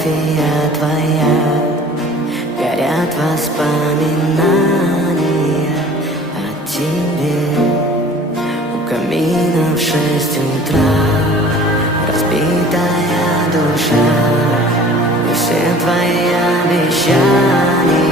фотография твоя, горят воспоминания о тебе. У камина в 6 утра разбитая душа, и все твои обещания